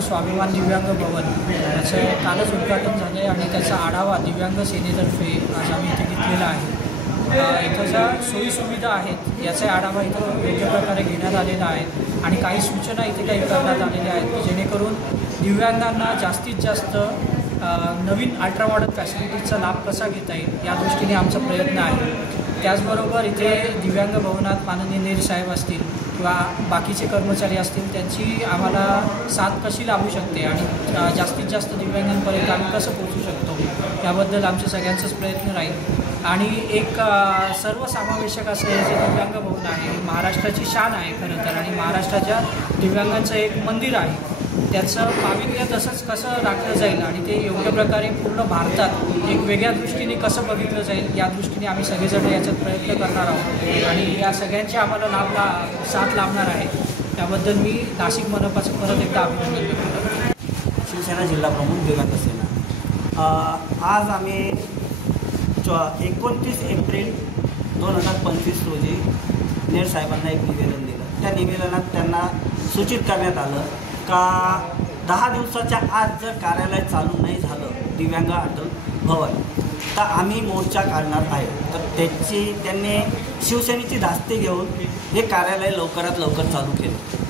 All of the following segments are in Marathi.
स्वाभिमान दिव्यांग भवन याचं कालच उद्घाटन झालं आहे आणि त्याचा आढावा दिव्यांग सेनेतर्फे आज आम्ही इथे घेतलेला आहे। इथं ज्या सोयीसुविधा आहेत याचा आढावा इथं योग्य प्रकारे घेण्यात आलेला आहे आणि काही सूचना इथे काही करण्यात आलेल्या आहेत की जेणेकरून दिव्यांगांना जास्तीत जास्त नवीन अल्ट्रा मॉडर्न फॅसिलिटीजचा लाभ कसा घेता येईल या दृष्टीने आमचा प्रयत्न आहे। त्याचबरोबर इथे दिव्यांग भवनात माननीय नेर साहेब असतील किंवा बाकीचे कर्मचारी असतील त्यांची आम्हाला साथ कशी लाभू शकते आणि जास्तीत जास्त दिव्यांगांपर्यंत आम्ही कसं पोहोचू शकतो याबद्दल आमचे सगळ्यांचाच प्रयत्न राहील। आणि एक सर्वसमावेशक असं हे जे दिव्यांग भवन आहे महाराष्ट्राची शान आहे खरं तर आणि महाराष्ट्राच्या दिव्यांगांचं एक मंदिर आहे त्याचं पावित्र्य तसंच कसं राखलं जाईल आणि ते योग्य प्रकारे पूर्ण भारतात एक वेगळ्या दृष्टीने कसं बघितलं जाईल या दृष्टीने आम्ही सगळेजण याच्यात प्रयत्न करणार आहोत आणि या सगळ्यांची आम्हाला साथ लाभणार आहे। त्याबद्दल मी नाशिक मनपाचं परत एकदा अभिनंदन करतो। शिवसेना जिल्हा प्रमुख दिव्यांग सेना आज आम्ही 29 एप्रिल 2025 रोजी नेर साहेबांना एक निवेदन दिलं। त्या निवेदनात त्यांना सूचित करण्यात आलं का 10 दिवसाच्या आत जर कार्यालय चालू नाही झालं दिव्यांग अटल भवन तर आम्ही मोर्चा काढणार आहे। तर त्यांनी शिवसेनेची धास्ती घेऊन हे कार्यालय लवकरात लवकर चालू केलं।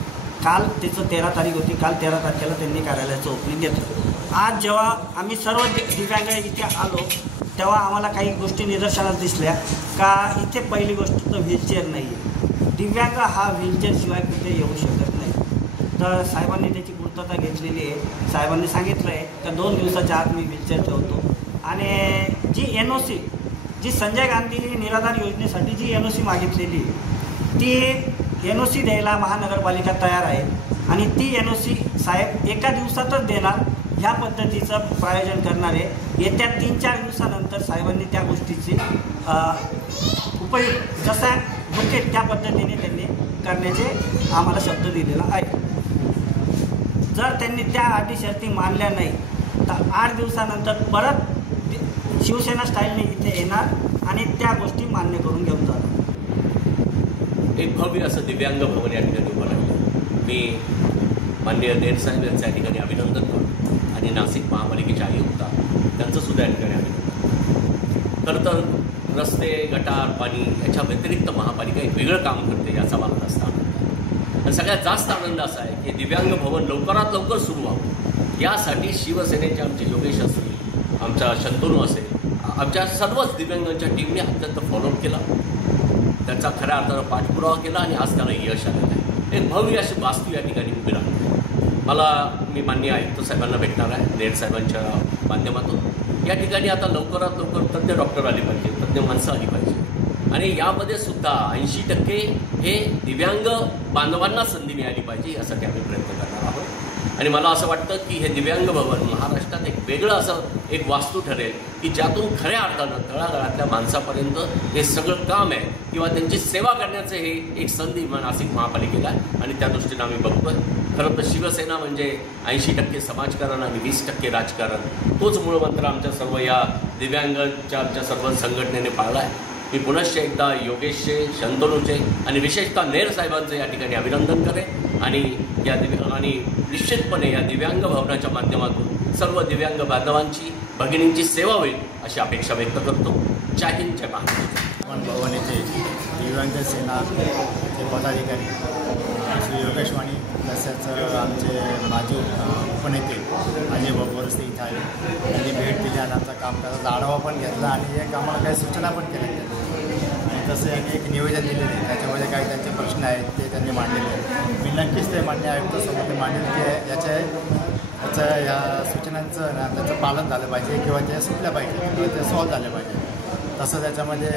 काल त्याचं 13 तारीख होती, काल 13 तारखेला त्यांनी कार्यालयाचं ओपनिंग घेतलं। आज जेव्हा आम्ही सर्व दिव्यांग इथे आलो तेव्हा आम्हाला काही गोष्टी निदर्शनास दिसल्या का इथे पहिली गोष्ट तर व्हीलचेअर नाही आहे। दिव्यांग हा व्हीलचेअरशिवाय कुठे येऊ शकत नाही। तर साहेबांनी त्याची पूर्तता घेतलेली आहे। साहेबांनी सांगितलं आहे का 2 दिवसाच्या आत मी व्हीलचेअर ठेवतो आणि जी NOC जी संजय गांधी निराधार योजनेसाठी जी NOC मागितलेली ती NOC द्यायला महानगरपालिका तयार आहे आणि ती NOC साहेब एका दिवसातच देणार ह्या पद्धतीचं प्रायोजन करणार आहे। येत्या 3-4 दिवसानंतर साहेबांनी त्या गोष्टीचे उपयोग जसा होते त्या पद्धतीने त्यांनी करण्याचे आम्हाला शब्द दिलेला आहे। जर त्यांनी त्या अटी शर्ती मानल्या नाही तर 8 दिवसानंतर परत शिवसेना स्टाईलने इथे येणार आणि त्या गोष्टी मान्य करून घेऊन जाणार। एक भव्य असं दिव्यांग भवन या ठिकाणी उभं राहिलं। मी माननीय नेर साहेब यांचं या ठिकाणी अभिनंदन करतो आणि नाशिक महापालिकेचे आयुक्त त्यांचं सुद्धा या ठिकाणी अभिनंदन। खरं तर रस्ते गटार पाणी याच्या व्यतिरिक्त महापालिका एक वेगळं काम करते याचा मला जास्त आनंद आहे आणि सगळ्यात जास्त आनंद असा आहे की दिव्यांग भवन लवकरात लवकर सुरू व्हावं यासाठी शिवसेनेचे आमचे योगेश असतील, आमचा शंतनू असेल, आमच्या सर्वच दिव्यांगांच्या टीमने अत्यंत फॉलोअप केला, त्याचा खऱ्या अर्थानं पाठपुरावा केला आणि आज त्याला यश आलेलं आहे। एक भव्य अशी वास्तू या ठिकाणी उभी राहते। मी माननीय आयुक्त साहेबांना भेटणार आहे नेर साहेबांच्या माध्यमातून। या ठिकाणी आता लवकरात लवकर तज्ज्ञ डॉक्टर आले पाहिजे, तज्ज्ञ माणसं आली पाहिजे आणि यामध्ये सुद्धा 80% हे दिव्यांग बांधवांना संधी मिळाली पाहिजे यासाठी आम्ही प्रयत्न करणार आहोत। आणि मला असं वाटतं की हे दिव्यांग भवन महाराष्ट्रात एक वेगळं असं एक वास्तू ठरेल की ज्यातून खऱ्या अर्थानं तळागाळातल्या माणसापर्यंत हे सगळं काम आहे किंवा त्यांची सेवा करण्याचं हे एक संधी नाशिक महापालिकेला आहे आणि त्या दृष्टीनं आम्ही बघतोय। खरं तर शिवसेना म्हणजे 80% समाजकारण आणि 20% राजकारण तोच मूळमंत्र आमच्या सर्व या दिव्यांगांच्या आमच्या सर्व संघटनेने पाळला आहे। मी पुनश्च एकदा योगेशचे, शंतनूचे आणि विशेषतः नेर साहेबांचं या ठिकाणी अभिनंदन करेन आणि आणि निश्चितपणे या दिव्यांग भवनाच्या माध्यमातून सर्व दिव्यांग बांधवांची भगिनींची सेवा होईल अशी अपेक्षा व्यक्त करतो। जय हिंद, जय महाराष्ट्र। भवन येथे दिव्यांग सेनाचे पदाधिकारी श्री योगेश वाणी तसेच आमचे माजी उपनेते अजय बाबूरस्ते इथं आले। त्यांनी भेट दिली आणि आमचा कामकाजाचा आढावा पण घेतला आणि एक आम्हाला काही सूचना पण केल्या आणि तसं यांनी एक निवेदन दिलेलं आहे। त्याच्यामध्ये काही त्यांचे प्रश्न आहेत ते त्यांनी मांडलेले आहेत। मी नक्कीच ते मान्य आयुक्तासमोर ते मांडेल की याच्या या सूचनांचं ना त्याचं पालन झालं पाहिजे किंवा ते सुटल्या पाहिजे किंवा ते सॉल्व झाले पाहिजे। तसं त्याच्यामध्ये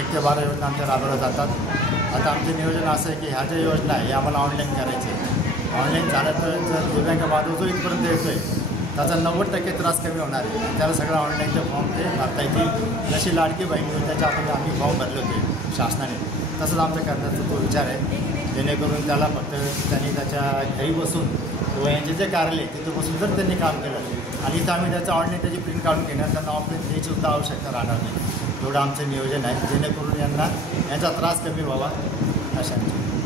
1 ते 12 योजना आमच्या राबवल्या जातात। आता आमचे नियोजन असं आहे की ह्या ज्या योजना आहे हे आम्हाला ऑनलाईन करायचे। ऑनलाईन झालं तर जर दिव्यांग बांधव जो इथपर्यंत येतो आहे त्याचा 90% त्रास कमी होणार आहे। त्याला सगळं ऑनलाईनचे फॉर्म ते भरता येतील। जशी लाडकी बहीण योजनेच्या आपण आम्ही फॉर्म भरले होते शासनाने तसंच आमच्या करण्याचा तो विचार आहे जेणेकरून त्याला फक्त त्यांनी त्याच्या घरी बसून किंवा यांचे जे कार्यालय तिथे बसून जर त्यांनी काम केलं आणि इथं आम्ही त्याचं ऑनलाईन त्याची प्रिंट काढून घेणार त्यांना ऑफलाईन द्यायचीसुद्धा आवश्यकता राहणार नाही। एवढं आमचं नियोजन आहे जेणेकरून यांना यांचा त्रास कमी व्हावा अशा